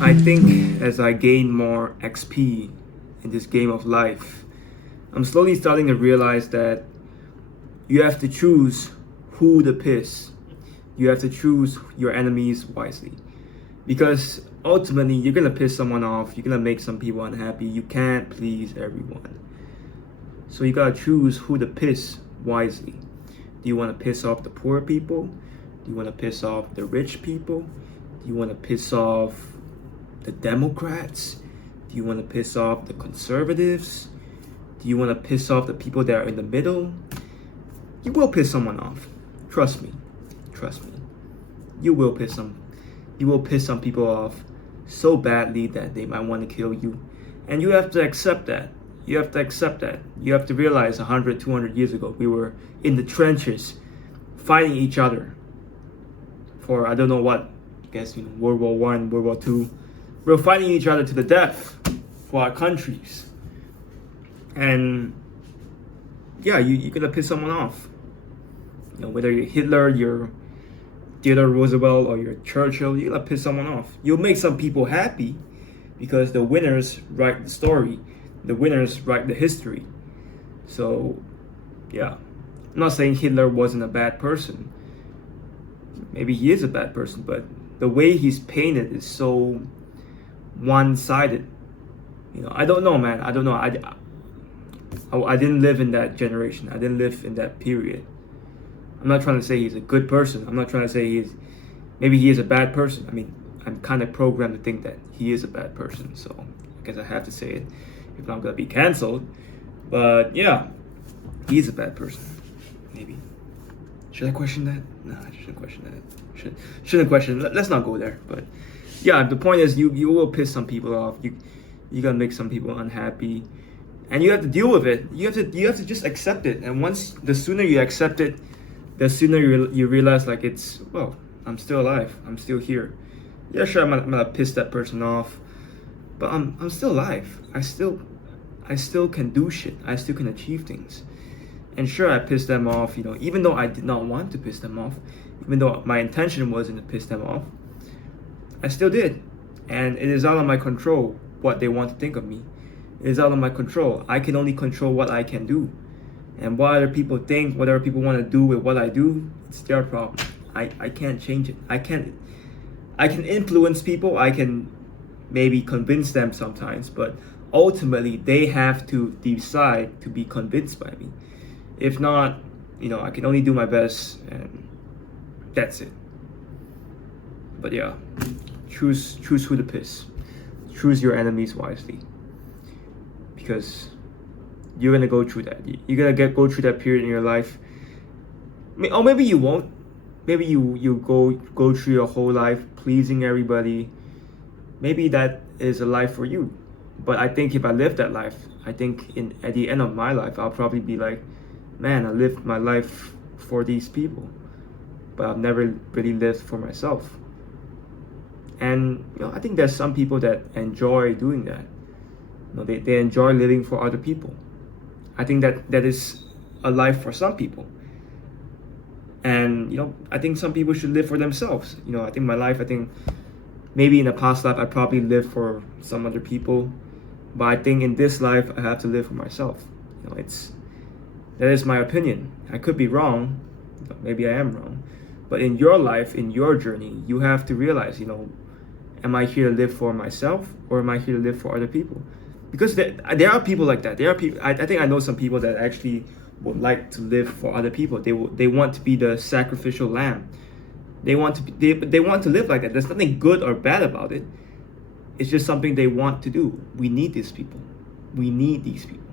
I think as I gain more XP in this game of life, I'm slowly starting to realize that you have to choose who to piss. You have to choose your enemies wisely. Because ultimately, you're gonna piss someone off, you're gonna make some people unhappy. You can't please everyone. So you gotta choose who to piss wisely. Do you wanna piss off the poor people? Do you wanna piss off the rich people? Do you wanna piss off the Democrats? Do you wanna piss off the conservatives? Do you wanna piss off the people that are in the middle? You will piss someone off. Trust me. Trust me. You will piss some people off so badly that they might want to kill you. And you have to accept that. You have to accept that. You have to realize 100, 200 years ago, we were in the trenches fighting each other for I don't know what, I guess, World War One, World War Two. We were fighting each other to the death for our countries. And yeah, you're gonna piss someone off. Whether you're Hitler, you're Theodore Roosevelt, or you're Churchill, you're gonna piss someone off. You'll make some people happy because the winners write the story, the winners write the history. So, yeah, I'm not saying Hitler wasn't a bad person. Maybe he is a bad person, but the way he's painted is so one-sided. I don't know, man. I don't know. I didn't live in that generation. I didn't live in that period. I'm not trying to say he's a good person. I'm not trying to say maybe he is a bad person. I mean, I'm kind of programmed to think that he is a bad person. So I guess I have to say it if not, I'm going to be canceled. But yeah, he's a bad person. Maybe. Should I question that? No, I shouldn't question that. Shouldn't question. Let's not go there. But yeah, the point is you will piss some people off. You gotta make some people unhappy. And you have to deal with it. You have to just accept it. And the sooner you accept it, the sooner you realize I'm still alive. I'm still here. Yeah, sure, I'm gonna piss that person off, but I'm still alive. I still can do shit. I still can achieve things. And sure, I pissed them off. Even though I did not want to piss them off, even though my intention wasn't to piss them off, I still did. And it is out of my control what they want to think of me. It is out of my control. I can only control what I can do. And what other people think, what other people want to do with what I do, it's their problem. I can't change it. I can influence people. I can maybe convince them sometimes, but ultimately they have to decide to be convinced by me. If not, I can only do my best, and that's it. But yeah, choose who to piss. Choose your enemies wisely, because you're gonna go through that. You're gonna go through that period in your life. Or maybe you won't. Maybe you go through your whole life pleasing everybody. Maybe that is a life for you. But I think if I live that life, I think at the end of my life, I'll probably be like, man, I lived my life for these people, but I've never really lived for myself. And I think there's some people that enjoy doing that. They enjoy living for other people. I think that is a life for some people. And I think some people should live for themselves. I think maybe in a past life I probably lived for some other people, but I think in this life I have to live for myself. That is my opinion. I could be wrong. Maybe I am wrong. But in your life, in your journey, you have to realize, am I here to live for myself, or am I here to live for other people? Because there are people like that. There are people. I think I know some people that actually would like to live for other people. They want to be the sacrificial lamb. They want to live like that. There's nothing good or bad about it. It's just something they want to do. We need these people. We need these people.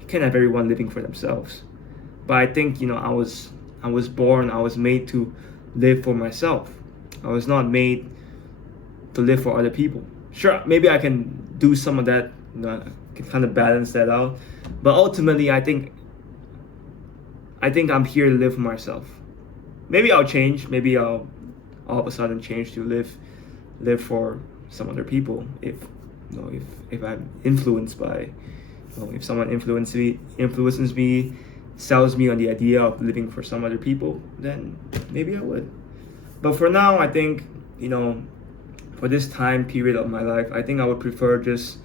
You can't have everyone living for themselves. But I think I was born. I was made to live for myself. I was not made to live for other people. Sure, maybe I can do some of that, can kind of balance that out. But ultimately, I think I'm here to live for myself. Maybe I'll change. Maybe I'll all of a sudden change to live for some other people. If I'm influenced by, if someone influences me, sells me on the idea of living for some other people, then maybe I would. But for now, I think, for this time period of my life, I think I would prefer just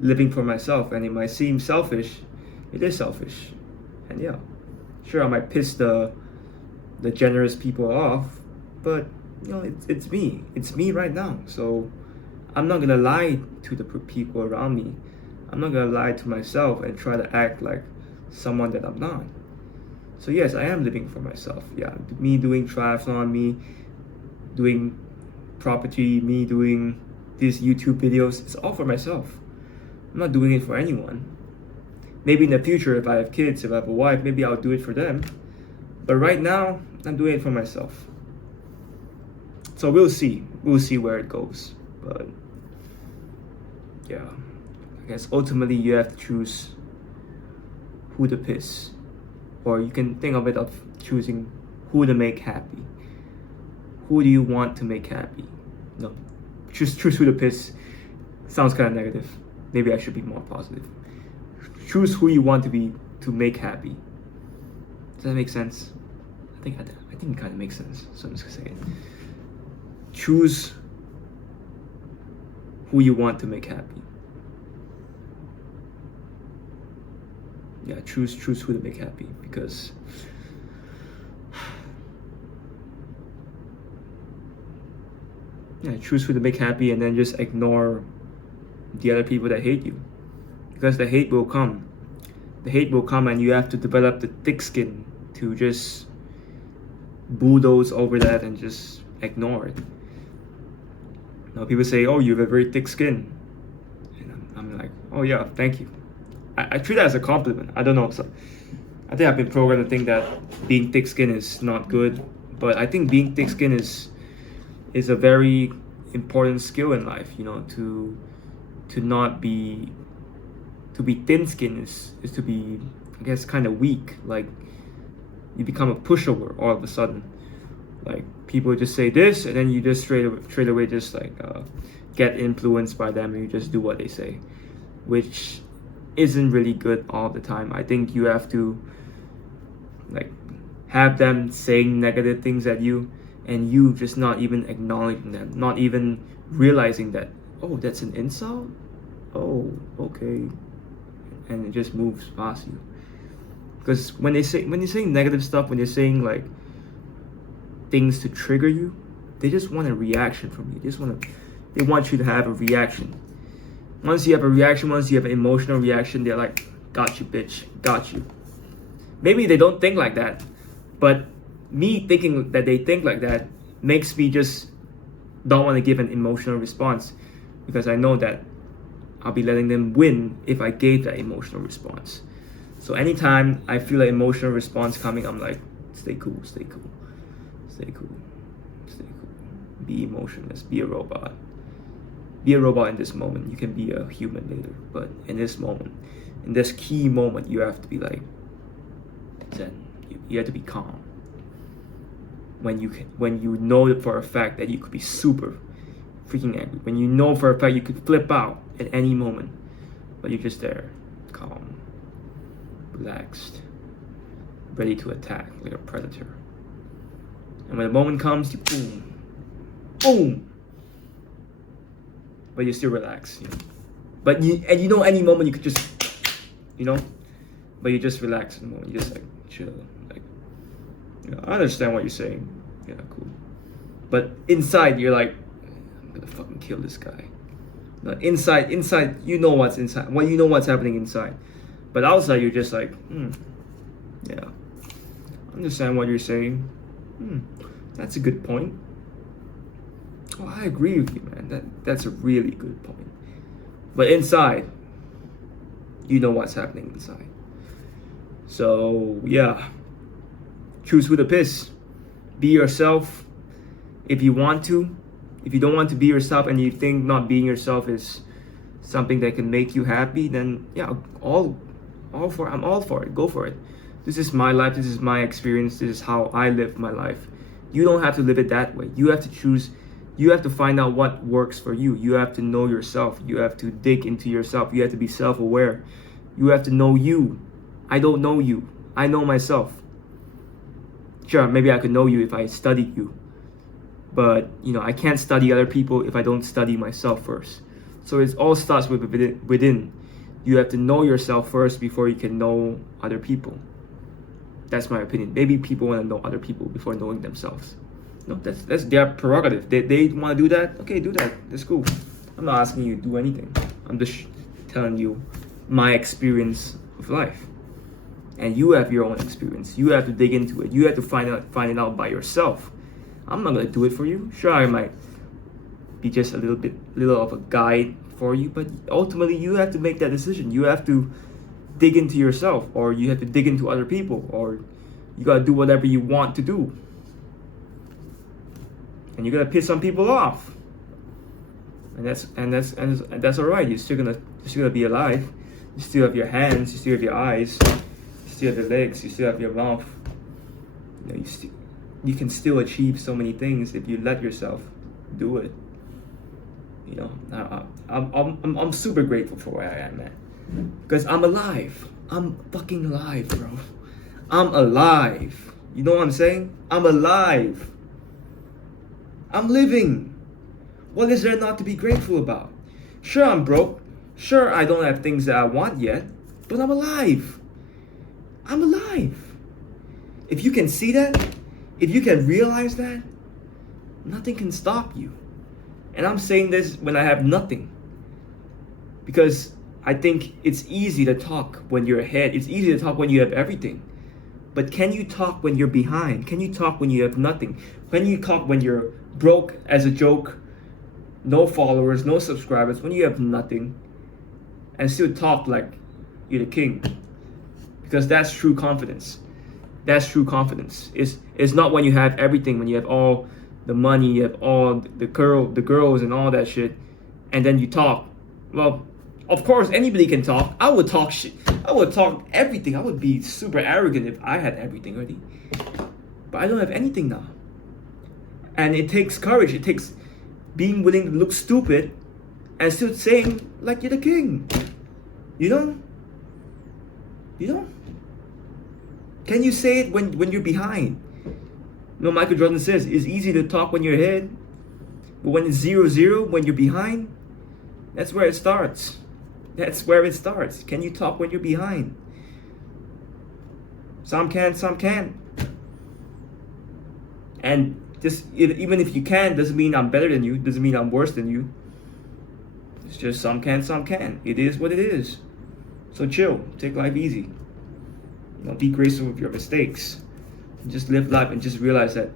living for myself. And it might seem selfish, it is selfish. And yeah, sure, I might piss the generous people off, but it's me. It's me right now. So I'm not gonna lie to the people around me. I'm not gonna lie to myself and try to act like someone that I'm not. So yes, I am living for myself. Yeah, me doing triathlon, me doing property, me doing these YouTube videos, it's all for myself. I'm not doing it for anyone. Maybe in the future, if I have kids, if I have a wife, maybe I'll do it for them. But right now, I'm doing it for myself. So we'll see. We'll see where it goes. But yeah, I guess ultimately you have to choose who to piss. Or you can think of it of choosing who to make happy. Who do you want to make happy? No, choose who to piss. Sounds kind of negative. Maybe I should be more positive. Choose who you want to make happy. Does that make sense? I think it kind of makes sense. So I'm just gonna say it. Choose who you want to make happy. Yeah, choose who to make happy, because choose who to make happy, and then just ignore the other people that hate you, because the hate will come. The hate will come, and you have to develop the thick skin to just bulldoze over that and just ignore it. Now people say, "Oh, you have a very thick skin," and I'm like, "Oh yeah, thank you." I treat that as a compliment. I don't know. So I think I've been programmed to think that being thick-skinned is not good, but I think being thick-skinned is a very important skill in life. To not be thin-skinned is to be, I guess, kind of weak. Like you become a pushover all of a sudden. Like people just say this, and then you just straight away just like get influenced by them, and you just do what they say, which isn't really good all the time. I think you have to like have them saying negative things at you, and you just not even acknowledging them, not even realizing that, oh, that's an insult? Oh, okay. And it just moves past you. Because when they're saying negative stuff, when they're saying like things to trigger you, they just want a reaction from you. They want you to have a reaction. Once you have a reaction, once you have an emotional reaction, they're like, got you, bitch, got you. Maybe they don't think like that, but me thinking that they think like that makes me just don't want to give an emotional response, because I know that I'll be letting them win if I gave that emotional response. So anytime I feel an emotional response coming, I'm like, stay cool, stay cool, stay cool, stay cool. Be emotionless, be a robot. Be a robot in this moment. You can be a human later, but in this moment, in this key moment, you have to be like zen. You have to be calm. When you know for a fact that you could be super freaking angry, when you know for a fact you could flip out at any moment, but you're just there, calm, relaxed, ready to attack like a predator. And when the moment comes, you boom, boom. But you're still relaxed, But any moment you could just, but you just relax in the moment. You just like chill, like, I understand what you're saying. Yeah, cool. But inside you're like, I'm gonna fucking kill this guy. Inside, you know what's inside. Well, you know what's happening inside. But outside you're just like, yeah, I understand what you're saying. That's a good point. Oh, I agree with you, man. That's a really good point. But inside, you know what's happening inside. So yeah, choose who to piss. Be yourself if you want to. If you don't want to be yourself and you think not being yourself is something that can make you happy, then yeah, I'm all for it. Go for it. This is my life. This is my experience. This is how I live my life. You don't have to live it that way. You have to choose. You have to find out what works for you. You have to know yourself. You have to dig into yourself. You have to be self-aware. You have to know you. I don't know you. I know myself. Sure, maybe I could know you if I studied you. But I can't study other people if I don't study myself first. So it all starts with within. You have to know yourself first before you can know other people. That's my opinion. Maybe people want to know other people before knowing themselves. No, that's their prerogative. They want to do that. Okay, do that. That's cool. I'm not asking you to do anything. I'm just telling you my experience of life. And you have your own experience. You have to dig into it. You have to find it out by yourself. I'm not gonna do it for you. Sure, I might be just a little of a guide for you, but ultimately you have to make that decision. You have to dig into yourself, or you have to dig into other people, or you gotta do whatever you want to do. And you're gonna piss some people off. And that's alright. You're still gonna be alive. You still have your hands, you still have your eyes, you still have your legs, you still have your mouth. You can still achieve so many things if you let yourself do it. I'm super grateful for where I am, man. Because I'm alive. I'm fucking alive, bro. I'm alive. You know what I'm saying? I'm alive. I'm living. What is there not to be grateful about? Sure, I'm broke. Sure, I don't have things that I want yet. But I'm alive. I'm alive. If you can see that, if you can realize that, nothing can stop you. And I'm saying this when I have nothing. Because I think it's easy to talk when you're ahead. It's easy to talk when you have everything. But can you talk when you're behind? Can you talk when you have nothing? Can you talk when you're broke as a joke? No followers, no subscribers, when you have nothing, and still talk like you're the king? Because that's true confidence. That's true confidence. It's not when you have everything, when you have all the money, you have all the girls and all that shit, and then you talk. Well, of course anybody can talk. I would talk shit. I would talk everything. I would be super arrogant if I had everything already. But I don't have anything now. And it takes courage. It takes being willing to look stupid and still saying like you're the king. You know? Can you say it when you're behind? Michael Jordan says it's easy to talk when you're ahead, but when it's 0-0, when you're behind, that's where it starts. That's where it starts. Can you talk when you're behind? Some can, some can't. And just even if you can, doesn't mean I'm better than you. Doesn't mean I'm worse than you. It's just some can, some can. It is what it is. So chill. Take life easy. Be graceful with your mistakes. Just live life and just realize that,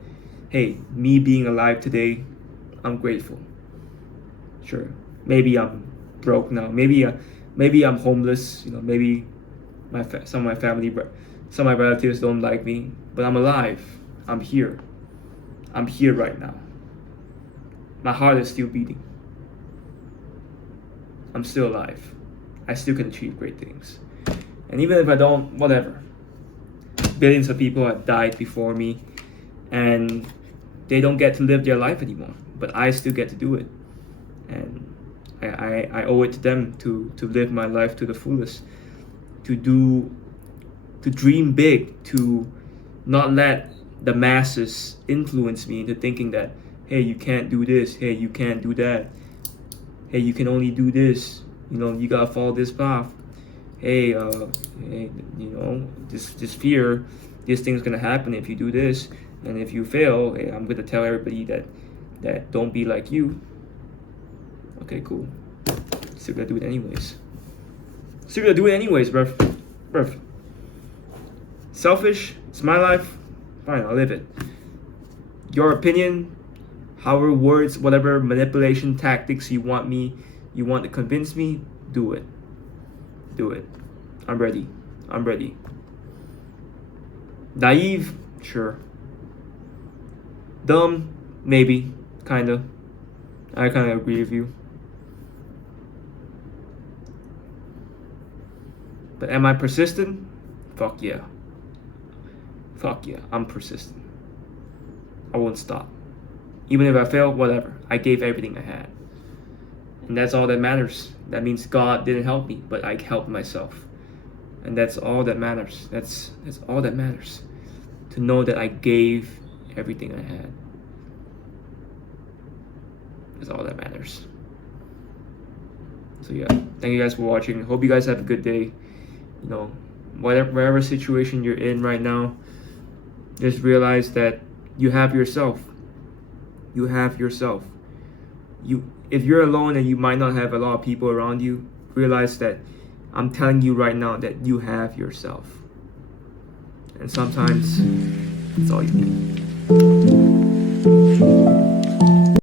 hey, me being alive today, I'm grateful. Sure. Maybe I'm broke now. Maybe I'm homeless. Maybe some of my family, some of my relatives don't like me. But I'm alive. I'm here. I'm here right now. My heart is still beating. I'm still alive. I still can achieve great things. And even if I don't, whatever. Billions of people have died before me, and they don't get to live their life anymore. But I still get to do it. And I owe it to them to live my life to the fullest. To dream big, to not let the masses influence me into thinking that, hey, you can't do this, hey, you can't do that, hey, you can only do this, you gotta follow this path, hey, this fear, this thing's gonna happen if you do this, and if you fail, hey, I'm gonna tell everybody that don't be like you. Okay, cool. Still gonna do it anyways. Bruv. Selfish, it's my life. Fine, I'll live it. Your opinion, however words, whatever manipulation tactics you want to convince me, do it. I'm ready. Naive, sure. Dumb, maybe, kinda. I kinda agree with you. But am I persistent? Fuck yeah. I'm persistent. I won't stop. Even if I fail, whatever. I gave everything I had. And that's all that matters. That means God didn't help me, but I helped myself. And that's all that matters. That's all that matters. To know that I gave everything I had. That's all that matters. So yeah, thank you guys for watching. Hope you guys have a good day. You know, whatever situation you're in right now, just realize that you have yourself. You have yourself. If you're alone and you might not have a lot of people around you, realize that I'm telling you right now that you have yourself. And sometimes that's all you need.